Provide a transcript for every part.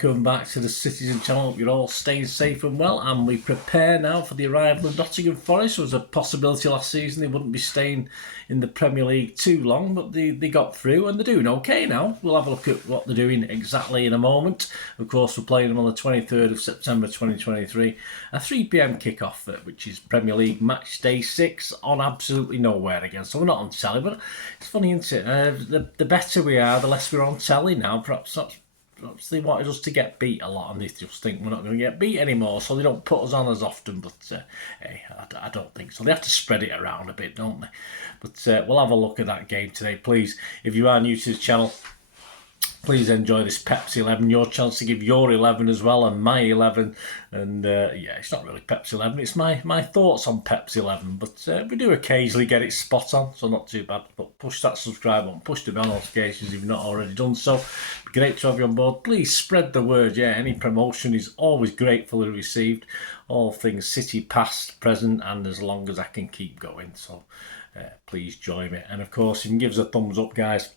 welcome back to the Citizen channel. Hope you're all staying safe and well, and we prepare now for the arrival of Nottingham Forest. There was a possibility last season they wouldn't be staying in the Premier League too long, but they got through and they're doing okay now. We'll have a look at what they're doing exactly in a moment. Of course, we're playing them on the 23rd of September 2023, a 3 PM kickoff, which is Premier League match day 6 on absolutely nowhere again. So we're not on telly, but it's funny, isn't it? The better we are, the less we're on telly now. Perhaps they wanted us to get beat a lot, and they just think we're not going to get beat anymore, so they don't put us on as often. But hey, I don't think so. They have to spread it around a bit, don't they? But we'll have a look at that game today, please. If you are new to the channel, please enjoy this Pepsi 11. Your chance to give your 11 as well, and my 11. And yeah, it's not really Pepsi 11. It's my thoughts on Pepsi 11. But we do occasionally get it spot on, so not too bad. But push that subscribe button, push the bell notifications if you've not already done so. It'd be great to have you on board. Please spread the word. Yeah, any promotion is always gratefully received. All things City past, present, and as long as I can keep going. So please join me. And of course, you can give us a thumbs up, guys.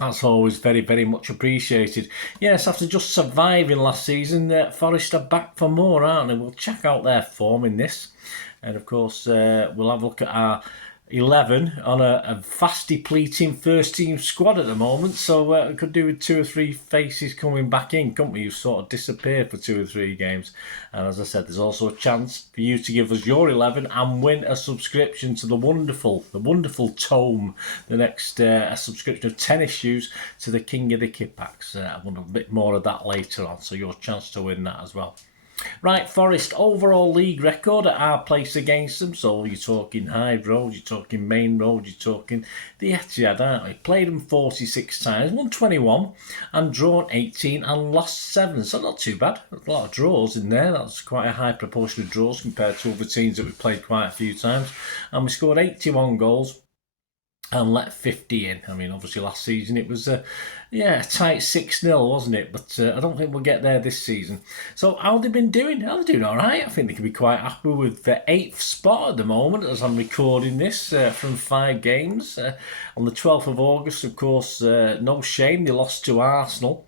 That's always very, very much appreciated. Yes, after just surviving last season, Forest are back for more, aren't they? We'll check out their form in this. And of course, we'll have a look at our 11 on a fast depleting first team squad at the moment. So we could do with 2 or 3 faces coming back in, couldn't we? You've sort of disappeared for 2 or 3 games. And as I said, there's also a chance for you to give us your 11 and win a subscription to the wonderful tome. The next a subscription of 10 issues to the King of the Kippax. I want a bit more of that later on, so your chance to win that as well. Right, Forest overall league record at our place against them. So you're talking Hyde Road, you're talking Main Road, you're talking the Etihad, aren't we? Played them 46 times, won 21 and drawn 18 and lost 7. So not too bad. There's a lot of draws in there. That's quite a high proportion of draws compared to other teams that we played quite a few times. And we scored 81 goals and let 50 in. I mean, obviously last season it was a tight 6-0, wasn't it? But I don't think we'll get there this season. So how have they been doing? They're doing all right. I think they can be quite happy with the 8th spot at the moment as I'm recording this from 5 games. On the 12th of August, of course, no shame, they lost to Arsenal.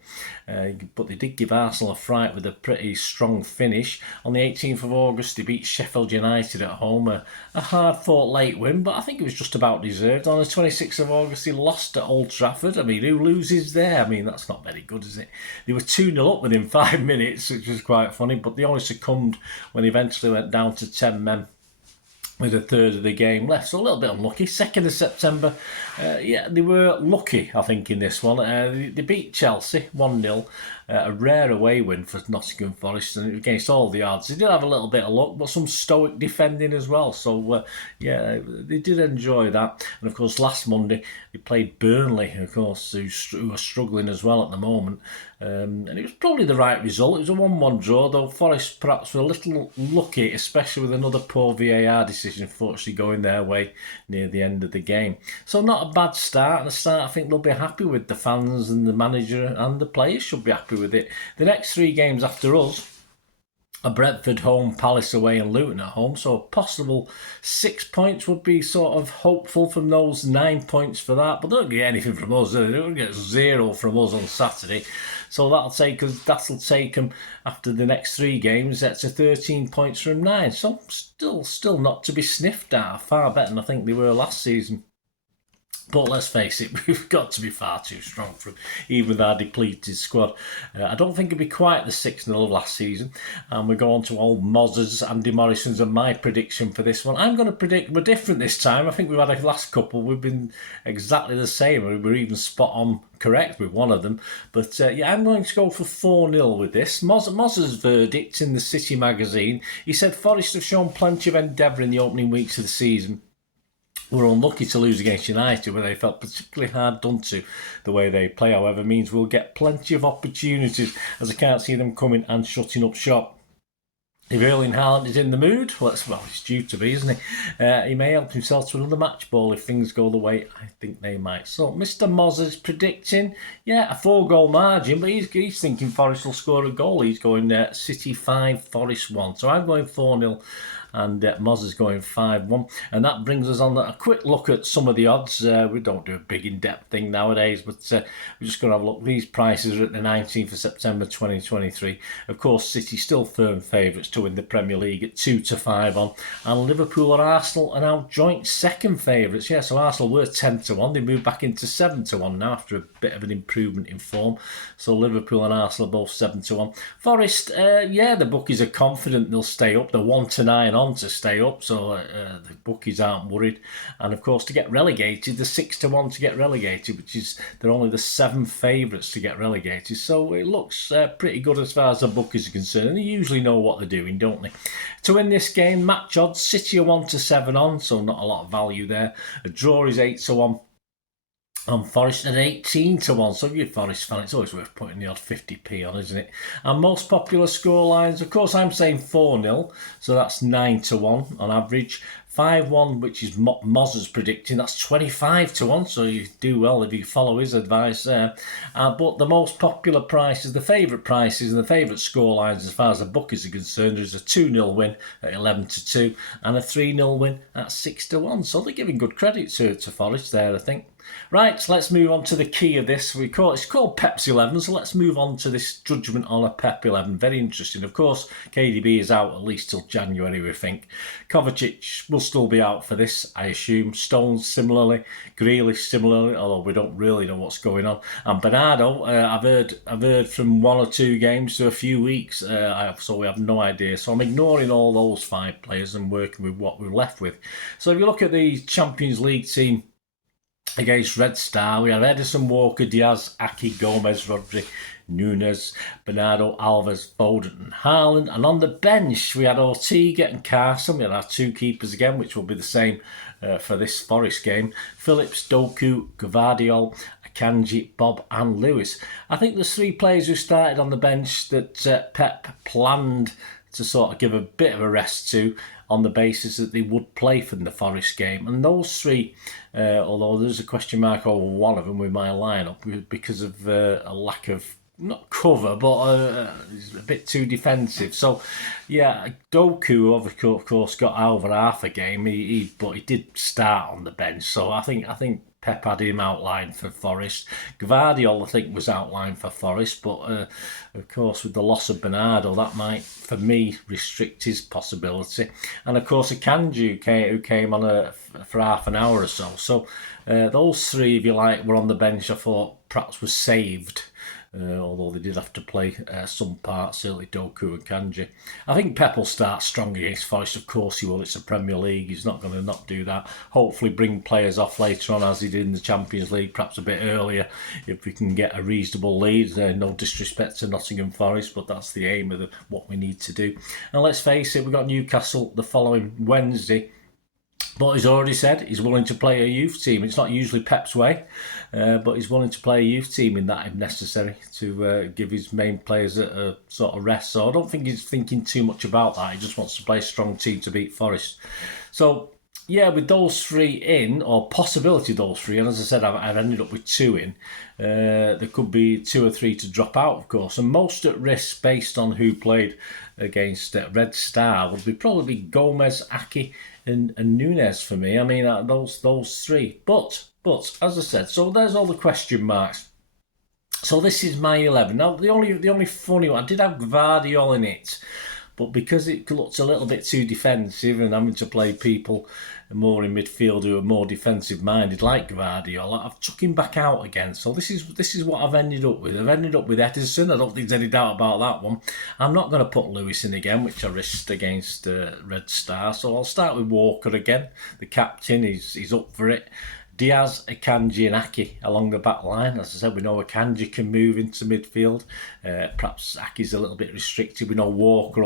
But they did give Arsenal a fright with a pretty strong finish. On the 18th of August, they beat Sheffield United at home. A hard-fought late win, but I think it was just about deserved. On the 26th of August, they lost at Old Trafford. I mean, who loses there? I mean, that's not very good, is it? They were 2-0 up within 5 minutes, which was quite funny, but they only succumbed when they eventually went down to 10 men with a third of the game left. So a little bit unlucky. 2nd of September, they were lucky, I think, in this one. They beat Chelsea 1-0. A rare away win for Nottingham Forest, and against all the odds. They did have a little bit of luck, but some stoic defending as well. So, yeah, they did enjoy that. And, of course, last Monday, they played Burnley, of course, who are struggling as well at the moment. And it was probably the right result. It was a 1-1 draw, though Forest perhaps were a little lucky, especially with another poor VAR decision, unfortunately, going their way near the end of the game. So not a bad start, and a start I think they'll be happy with. The fans and the manager and the players should be happy with it. The next 3 games after us are Brentford home, Palace away and Luton at home. So a possible 6 points would be sort of hopeful from those, 9 points for that. But they don't get anything from us. They don't get 0 from us on Saturday. So that'll take them after the next 3 games. That's a 13 points from 9. So still not to be sniffed at. Far better than I think they were last season. But let's face it, we've got to be far too strong for even with our depleted squad. I don't think it'll be quite the 6-0 of last season. And we go on to old Mozz's, Andy Morrison's, and my prediction for this one. I'm going to predict we're different this time. I think we've had a last couple. We've been exactly the same. We're even spot on correct with one of them. But yeah, I'm going to go for 4-0 with this. Mozz's verdict in the City magazine. He said Forest have shown plenty of endeavour in the opening weeks of the season. We're unlucky to lose against United, where they felt particularly hard done to the way they play. However, means we'll get plenty of opportunities, as I can't see them coming and shutting up shop. If Erling Haaland is in the mood, well, it's due to be, isn't he? He may help himself to another match ball if things go the way I think they might. So, Mr. Moz is predicting, a 4-goal margin, but he's thinking Forest will score a goal. He's going City 5, Forest 1. So I'm going 4-0. and Moz is going 5-1. And that brings us on a quick look at some of the odds. We don't do a big in-depth thing nowadays, but we're just going to have a look. These prices are at the 19th of September 2023. Of course, City still firm favourites to win the Premier League at 2-5 on, and Liverpool and Arsenal are now joint second favourites. Yeah, so Arsenal were 10-1. They moved back into 7-1 now after a bit of an improvement in form. So Liverpool and Arsenal are both 7-1. Forest, the bookies are confident they'll stay up. They're 1-9 on to stay up, so the bookies aren't worried. And of course, to get relegated, they're 6-1 to get relegated, which is they're only the 7 favourites to get relegated. So it looks pretty good as far as the bookies are concerned. And they usually know what they're doing, don't they? To win this game, match odds, City are 1-7 on, so not a lot of value there. A draw is 8-1. On Forest at 18-1, so if you're a Forest fan, it's always worth putting the odd 50p on, isn't it? And most popular scorelines, of course, I'm saying 4-0, so that's 9-1 on average. 5-1, which is Moz's predicting, that's 25-1, so you do well if you follow his advice there. But the most popular prices, the favourite prices and the favourite scorelines as far as the bookies are concerned, is a 2-0 win at 11-2 and a 3-0 win at 6-1. So they're giving good credit to Forest there, I think. Right, so let's move on to the key of this. It's called Pep's 11, so let's move on to this judgment on a Pep 11. Very interesting. Of course, KDB is out at least till January, we think. Kovacic will still be out for this, I assume. Stones similarly, Grealish similarly, although we don't really know what's going on. And Bernardo, I've heard from 1 or 2 games to a few weeks, so we have no idea. So I'm ignoring all those 5 players and working with what we're left with. So if you look at the Champions League team against Red Star, we have Edison, Walker, Diaz, Aki, Gomez, Rodri, Nunes, Bernardo, Alves, Foden and Haaland. And on the bench, we had Ortega and Carson. We had our 2 keepers again, which will be the same for this Forest game. Phillips, Doku, Gvardiol, Akanji, Bob and Lewis. I think there's 3 players who started on the bench that Pep planned to sort of give a bit of a rest to, on the basis that they would play for the Forest game. And those 3, although there's a question mark over one of them with my lineup because of a lack of, not cover, but he's a bit too defensive. So, yeah, Doku, of course, got over half a game, but he did start on the bench. So I think Pep had him outlined for Forest. Gvardiol, I think, was outlined for Forest, but of course, with the loss of Bernardo, that might, for me, restrict his possibility. And of course, Akanji, who came on for half an hour or so. So those 3, if you like, were on the bench. I thought perhaps was saved. Although they did have to play some parts, certainly Doku and Kanji. I think Pep will start strong against Forest, of course he will. It's a Premier League, he's not going to not do that. Hopefully bring players off later on as he did in the Champions League, perhaps a bit earlier if we can get a reasonable lead. No disrespect to Nottingham Forest, but that's the aim of what we need to do. And let's face it, we've got Newcastle the following Wednesday. But he's already said he's willing to play a youth team. It's not usually Pep's way, but he's willing to play a youth team in that if necessary to give his main players a sort of rest. So I don't think he's thinking too much about that. He just wants to play a strong team to beat Forest. So, yeah, with those 3 in, or possibility of those 3, and as I said, I've ended up with 2 in, there could be 2 or 3 to drop out, of course. And most at risk, based on who played against Red Star, would be probably Gomez, Aki, and Nunes for me. I mean, those 3. But as I said, so there's all the question marks. So this is my 11. Now the only funny one, I did have Gvardiol in it, but because it looked a little bit too defensive and having to play people more in midfield who are more defensive minded, like Gvardiol, I've took him back out again. So this is what I've ended up with. I've ended up with Edison. I don't think there's any doubt about that one. I'm not going to put Lewis in again, which I risked against Red Star. So I'll start with Walker again. The captain, he's up for it. Diaz, Akanji and Aki along the back line. As I said, we know Akanji can move into midfield. Perhaps Aki's a little bit restricted. We know Walker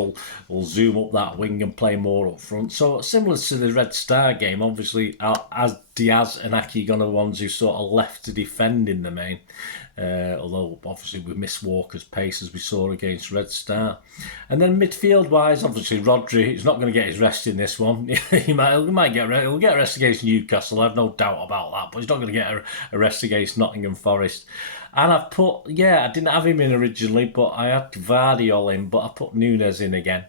will zoom up that wing and play more up front. So similar to the Red Star game, obviously, as Diaz and Aki are going to be the ones who sort of left to defend in the main. Although obviously we missed Walker's pace as we saw against Red Star. And then midfield wise, obviously Rodri is not going to get his rest in this one. He'll get rest against Newcastle. I have no doubt about that, but he's not going to get a rest against Nottingham Forest. And I've put, yeah, I didn't have him in originally, but I had Gvardiol in, but I put Nunes in again,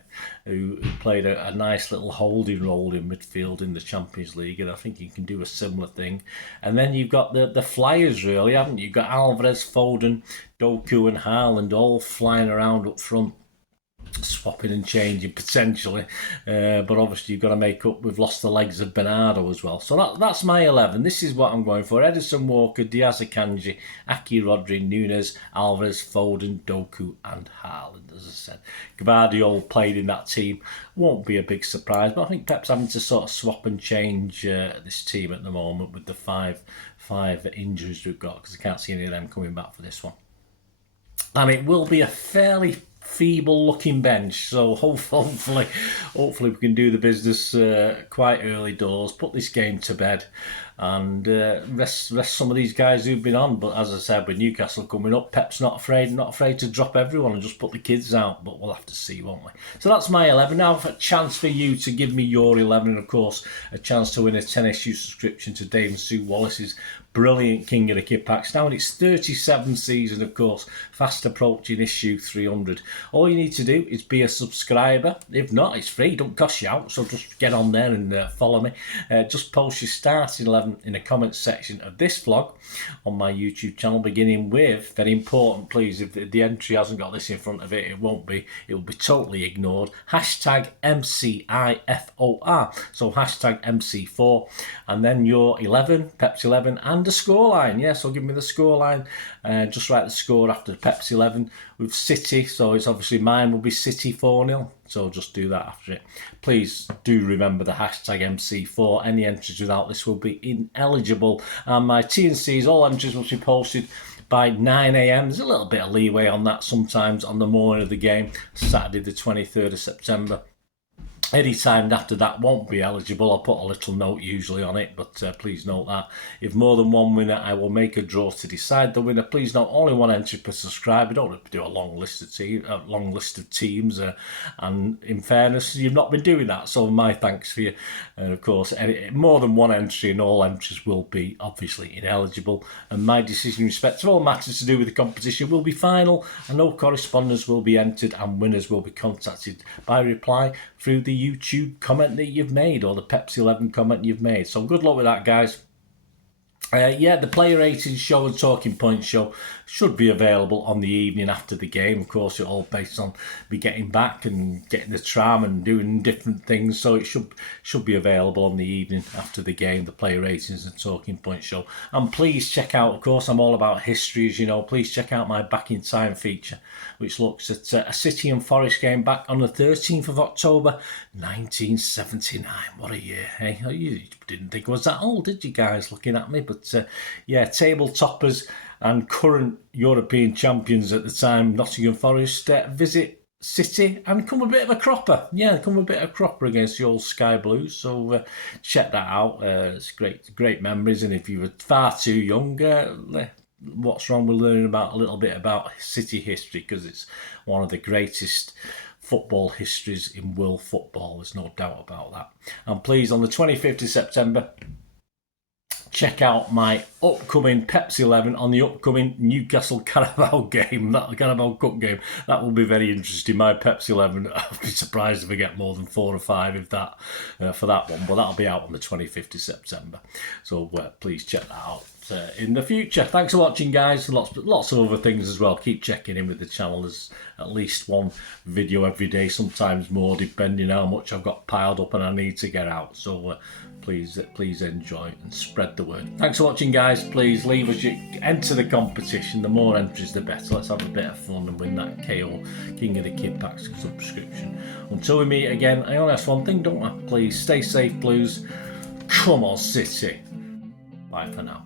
who played a nice little holding role in midfield in the Champions League, and I think he can do a similar thing. And then you've got the flyers, really, haven't you? You've got Alvarez, Foden, Doku and Haaland all flying around up front, swapping and changing potentially, but obviously you've got to make up. We've lost the legs of Bernardo as well, so that's my 11. This is what I'm going for: Edison, Walker, Diaz, Akanji, Aki, Rodri, Nunes, Alvarez, Foden, Doku and Haaland. As I said, Gvardiol played in that team, won't be a big surprise, but I think Pep's having to sort of swap and change this team at the moment with the five injuries we've got, because I can't see any of them coming back for this one. And it will be a fairly feeble looking bench, so hopefully we can do the business quite early doors, put this game to bed, and rest some of these guys who've been on. But as I said, with Newcastle coming up, Pep's not afraid to drop everyone and just put the kids out, but we'll have to see, won't we? So that's my 11. Now a chance for you to give me your 11, and of course a chance to win a 10 issue subscription to Dave and Sue Wallace's brilliant King of the Kippax. Now in its 37th season, of course, fast approaching issue 300. All you need to do is be a subscriber. If not, it's free, don't cost you out, so just get on there and follow me. Just post your starting 11 in the comments section of this vlog on my YouTube channel, beginning with, very important please, if the entry hasn't got this in front of it, it will be totally ignored, hashtag MCIFOR, so hashtag MC4, and then your 11, Pep's 11, and the scoreline. Yeah, so give me the scoreline. Just write the score after Pep's 11 with City. So it's obviously mine will be City 4-0. So just do that after it. Please do remember the hashtag MC4. Any entries without this will be ineligible. And my T&Cs, all entries must be posted by 9 a.m. There's a little bit of leeway on that sometimes on the morning of the game, Saturday the 23rd of September. Any time after that won't be eligible. I'll put a little note usually on it, but please note that. If more than one winner, I will make a draw to decide the winner. Please note, only one entry per subscriber. Don't have to do a long list of teams. And in fairness, you've not been doing that, so my thanks for you. And of course, more than one entry, and all entries will be obviously ineligible. And my decision in respect to all matters to do with the competition will be final, and no correspondence will be entered, and winners will be contacted by reply through the YouTube comment that you've made, or the Pepsi 11 comment you've made. So good luck with that, guys. Yeah, the player ratings show and talking points show should be available on the evening after the game. Of course, it's all based on me getting back and getting the tram and doing different things, so it should be available on the evening after the game, the player ratings and talking points show. And please check out, of course, I'm all about history, as you know, please check out my Back in Time feature, which looks at a City and Forest game back on the 13th of October 1979. What a year, hey? You didn't think I was that old, did you guys, looking at me? But yeah, table toppers and current European champions at the time, Nottingham Forest, visit City and come a bit of a cropper. Yeah, come a bit of a cropper against the old Sky Blues. So check that out. It's great memories. And if you were far too young, what's wrong with learning about a little bit about City history? Because it's one of the greatest football histories in world football. There's no doubt about that. And please, on the 25th of September, check out my upcoming Pepsi 11 on the upcoming Newcastle Carabao game, that Carabao Cup game. That will be very interesting. My Pepsi 11, I'll be surprised if I get more than 4 or 5 if that for that one, but that'll be out on the 25th of September. So please check that out in the future. Thanks for watching, guys. Lots of other things as well. Keep checking in with the channel. There's at least one video every day, sometimes more, depending how much I've got piled up and I need to get out. So please enjoy and spread the word. Thanks for watching, guys. Please leave us enter the competition. The more entries, the better. Let's have a bit of fun and win that KO King of the Kippax subscription. Until we meet again, I only ask one thing, don't I? Please stay safe, Blues. Come on, City. Bye for now.